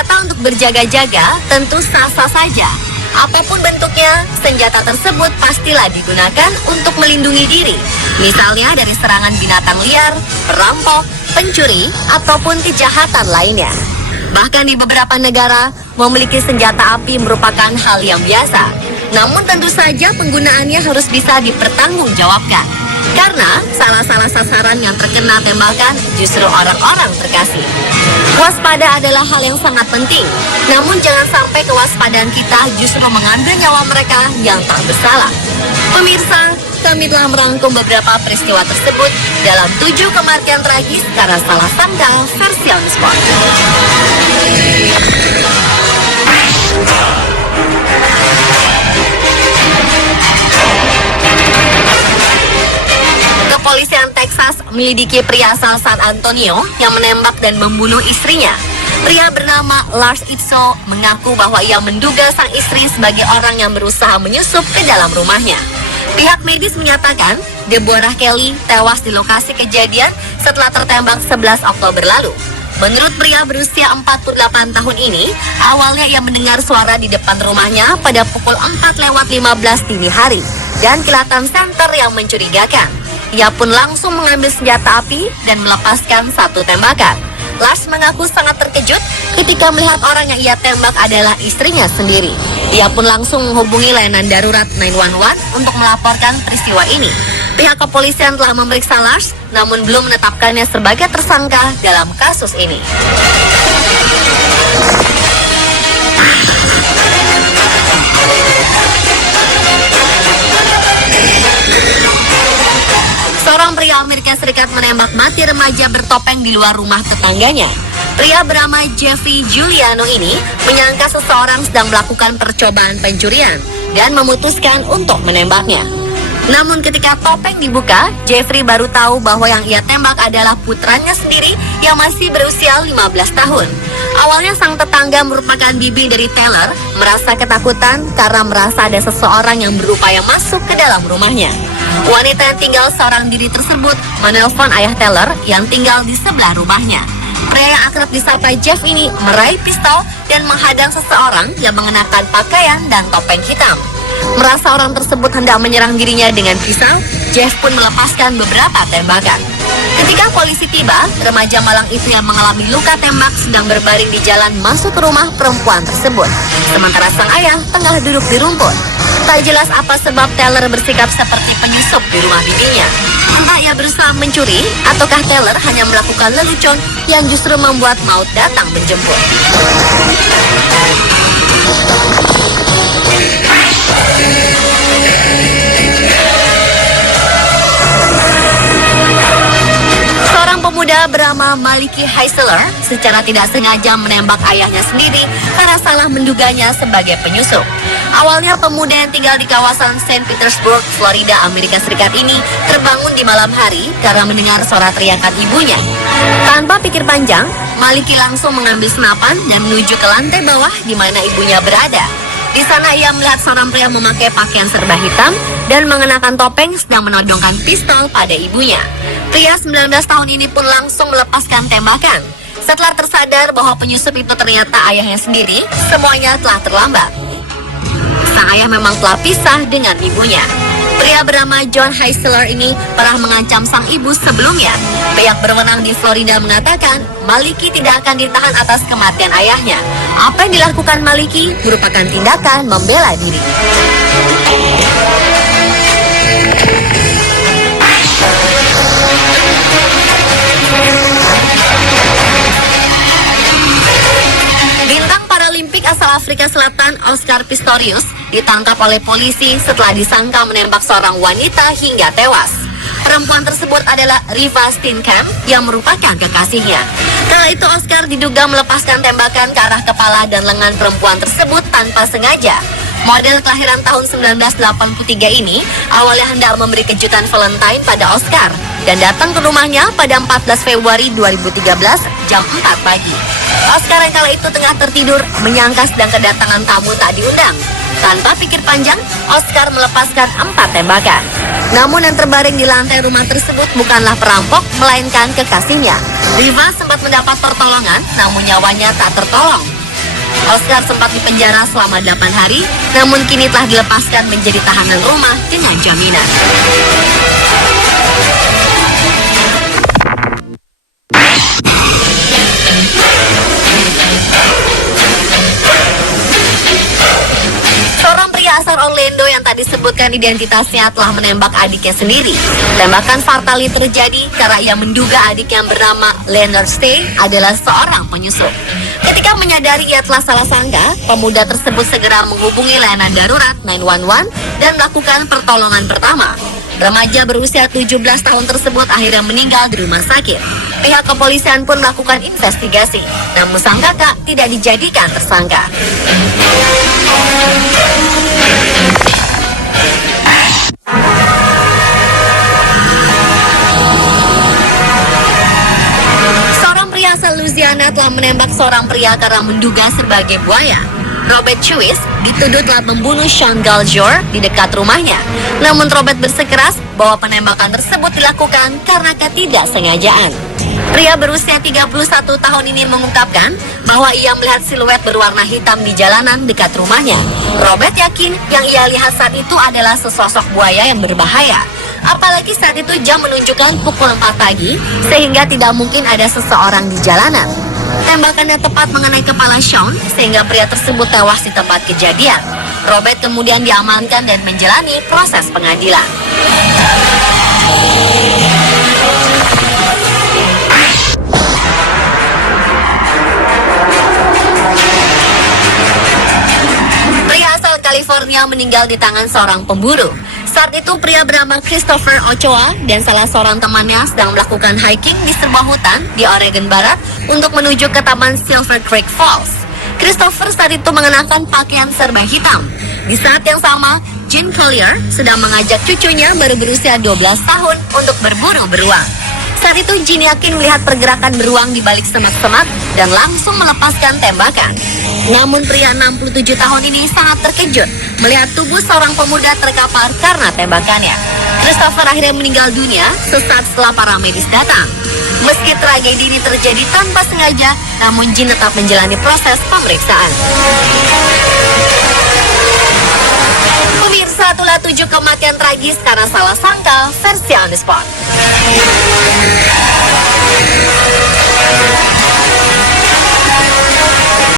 Senjata untuk berjaga-jaga tentu sah-sah saja. Apapun bentuknya, senjata tersebut pastilah digunakan untuk melindungi diri. Misalnya dari serangan binatang liar, perampok, pencuri, ataupun kejahatan lainnya. Bahkan di beberapa negara, memiliki senjata api merupakan hal yang biasa. Namun tentu saja penggunaannya harus bisa dipertanggungjawabkan. Karena salah sasaran yang terkena tembakan justru orang-orang terkasih. Waspada adalah hal yang sangat penting. Namun jangan sampai kewaspadaan kita justru mengambil nyawa mereka yang tak bersalah. Pemirsa, kami telah merangkum beberapa peristiwa tersebut dalam 7 kematian tragis karena salah sandal versi on the spot. Kepolisian Texas menyelidiki pria asal San Antonio yang menembak dan membunuh istrinya. Pria bernama Lars Itzo mengaku bahwa ia menduga sang istri sebagai orang yang berusaha menyusup ke dalam rumahnya. Pihak medis menyatakan Deborah Kelly tewas di lokasi kejadian setelah tertembak 11 Oktober lalu. Menurut pria berusia 48 tahun ini, awalnya ia mendengar suara di depan rumahnya pada pukul 4:15 dini hari dan kilatan senter yang mencurigakan. Ia pun langsung mengambil senjata api dan melepaskan satu tembakan. Lars mengaku sangat terkejut ketika melihat orang yang ia tembak adalah istrinya sendiri. Ia pun langsung menghubungi layanan darurat 911 untuk melaporkan peristiwa ini. Pihak kepolisian telah memeriksa Lars, namun belum menetapkannya sebagai tersangka dalam kasus ini. Seorang pria Amerika Serikat menembak mati remaja bertopeng di luar rumah tetangganya. Pria bernama Jeffrey Giuliano ini menyangka seseorang sedang melakukan percobaan pencurian dan memutuskan untuk menembaknya. Namun ketika topeng dibuka, Jeffrey baru tahu bahwa yang ia tembak adalah putranya sendiri yang masih berusia 15 tahun. Awalnya sang tetangga merupakan bibi dari Taylor merasa ketakutan karena merasa ada seseorang yang berupaya masuk ke dalam rumahnya. Wanita yang tinggal seorang diri tersebut menelpon ayah Taylor yang tinggal di sebelah rumahnya. Pria yang akrab disapa Jeff ini meraih pistol dan menghadang seseorang yang mengenakan pakaian dan topeng hitam. Merasa orang tersebut hendak menyerang dirinya dengan pisau, Jeff pun melepaskan beberapa tembakan. Ketika polisi tiba, remaja malang itu yang mengalami luka tembak sedang berbaring di jalan masuk ke rumah perempuan tersebut. Sementara sang ayah tengah duduk di rumput. Tak jelas apa sebab Taylor bersikap seperti penyusup di rumah bibinya. Entah ia berusaha mencuri, ataukah Taylor hanya melakukan lelucon yang justru membuat maut datang menjemput. Seorang pemuda bernama Maliki Heisler secara tidak sengaja menembak ayahnya sendiri karena salah menduganya sebagai penyusup. Awalnya pemuda yang tinggal di kawasan St. Petersburg, Florida, Amerika Serikat ini terbangun di malam hari karena mendengar suara teriakan ibunya. Tanpa pikir panjang, Maliki langsung mengambil senapan dan menuju ke lantai bawah di mana ibunya berada. Di sana ia melihat seorang pria memakai pakaian serba hitam dan mengenakan topeng sedang menodongkan pistol pada ibunya. Pria 19 tahun ini pun langsung melepaskan tembakan. Setelah tersadar bahwa penyusup itu ternyata ayahnya sendiri, semuanya telah terlambat. Sang ayah memang telah pisah dengan ibunya. Pria bernama John Heisler ini pernah mengancam sang ibu sebelumnya. Pihak berwenang di Florida mengatakan Maliki tidak akan ditahan atas kematian ayahnya. Apa yang dilakukan Maliki merupakan tindakan membela diri. Bintang Paralimpik asal Afrika Selatan Oscar Pistorius ditangkap oleh polisi setelah disangka menembak seorang wanita hingga tewas. Perempuan tersebut adalah Riva Steenkamp yang merupakan kekasihnya. Kala itu Oscar diduga melepaskan tembakan ke arah kepala dan lengan perempuan tersebut tanpa sengaja. Model kelahiran tahun 1983 ini awalnya hendak memberi kejutan Valentine pada Oscar dan datang ke rumahnya pada 14 Februari 2013 jam 4 pagi. Oscar yang kala itu tengah tertidur menyangka sedang kedatangan tamu tak diundang. Tanpa pikir panjang, Oscar melepaskan 4 tembakan. Namun yang terbaring di lantai rumah tersebut bukanlah perampok, melainkan kekasihnya. Riva sempat mendapat pertolongan, namun nyawanya tak tertolong. Oscar sempat dipenjara selama 8 hari, namun kini telah dilepaskan menjadi tahanan rumah dengan jaminan. Seorang pria asal Orlando yang tak disebutkan identitasnya telah menembak adiknya sendiri. Tembakan fatal terjadi karena ia menduga adik yang bernama Leonard Stay adalah seorang penyusup. Ketika menyadari ia telah salah sangka, pemuda tersebut segera menghubungi layanan darurat 911 dan melakukan pertolongan pertama. Remaja berusia 17 tahun tersebut akhirnya meninggal di rumah sakit. Pihak kepolisian pun melakukan investigasi, namun sang kakak tidak dijadikan tersangka. Seorang pria asal Louisiana telah menembak seorang pria karena menduga sebagai buaya. Robert Chewis dituduh telah membunuh Sean Galjor di dekat rumahnya. Namun Robert bersikeras bahwa penembakan tersebut dilakukan karena ketidaksengajaan. Pria berusia 31 tahun ini mengungkapkan bahwa ia melihat siluet berwarna hitam di jalanan dekat rumahnya. Robert yakin yang ia lihat saat itu adalah sesosok buaya yang berbahaya. Apalagi saat itu jam menunjukkan pukul 4 pagi, sehingga tidak mungkin ada seseorang di jalanan. Tembakannya tepat mengenai kepala Sean, sehingga pria tersebut tewas di tempat kejadian. Robert kemudian diamankan dan menjalani proses pengadilan. Pria asal California meninggal di tangan seorang pemburu. Saat itu pria bernama Christopher Ochoa dan salah seorang temannya sedang melakukan hiking di sebuah hutan di Oregon Barat untuk menuju ke Taman Silver Creek Falls. Christopher saat itu mengenakan pakaian serba hitam. Di saat yang sama, Gene Collier sedang mengajak cucunya baru berusia 12 tahun untuk berburu beruang. Saat itu Gene yakin melihat pergerakan beruang di balik semak-semak dan langsung melepaskan tembakan. Namun pria 67 tahun ini sangat terkejut melihat tubuh seorang pemuda terkapar karena tembakannya. Christopher akhirnya meninggal dunia sesaat setelah para medis datang. Meski tragedi ini terjadi tanpa sengaja, namun Gene tetap menjalani proses pemeriksaan. Pemirsa, itulah 7 kematian tragis karena salah sangka versi On The Spot.